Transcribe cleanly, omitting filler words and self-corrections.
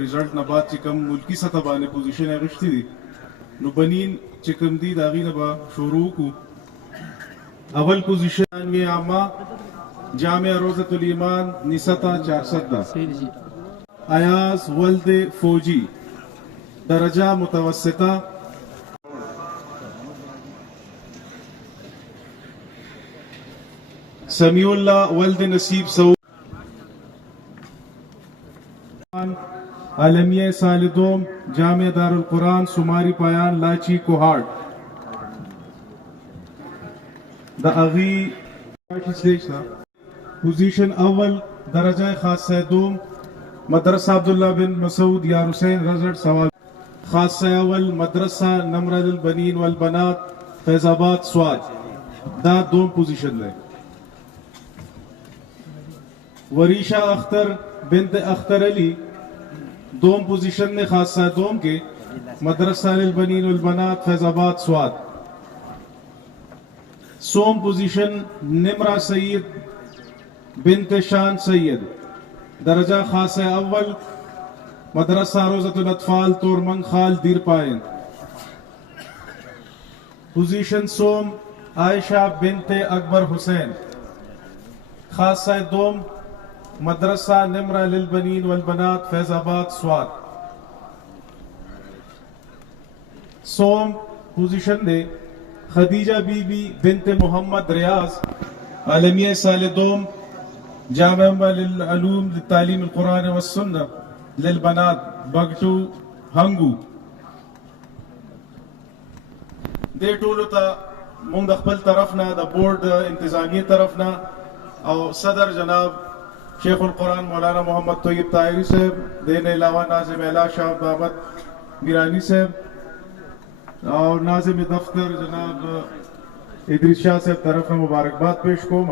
Result न बाद चिकम मुल्की सतह बाने पोजीशन अगश्ती दी नो बनीन चिकम दी दागी नबा शुरू को अवल पोजीशन में आमा जामिया रोज़तुल ईमान निसता 410 अयाज वल्द फौजी दरजा मुतवस्सिता समीउल्लाह वल्द नसीब सऊद आलमिया सालिदोम जामिया दारुल कुरान सुमारी पायान लाची कोहाट द अगी पोजीशन अव्वल दरजा खासा दोम मदरसा अब्दुल्ला बिन मसूद यार हुसैन रजट सवाल खासा अव्वल मदरसा नमरुल बनीन वल बनात फैजाबाद स्वाद दा दोम पोजीशन है। वरीशा अख्तर बिनत अख्तर अली दोम पोजीशन में खासा दोम के मदरसा बनीन वल बनात फैजाबाद स्वाद। सोम पोजीशन निमरा सईद बिनत शान सैयद दरजा खासा अव्वल मदरसा रोज़तुल अतफाल तोरमंग खाल दीर पायन। पोजीशन सोम आयशा बिनते अकबर हुसैन खासा दोम मदरसा निमरा लिल बनीन वल बनात फैजाबाद स्वाद। सोम पोजीशन दे खदीजा बीबी बिनते मोहम्मद रियाज आलमिया साले दोम जामिया लिल उलूम तालीम अल कुरान व सुन्नह लिल बनात बगटू हंगू दे टोलो ता मुंग खपल तरफ ना द बोर्ड इंतजामी तरफ ना और सदर जनाब शेखुल कुरान मौलाना मोहम्मद तोयब ताहिरी साहब देने अलावा नाज़िम एला शाह बाबत मीरानी साहब और नाज़िम दफ्तर जनाब इदरीस शाह साहब तरफ में मुबारकबाद पेश को।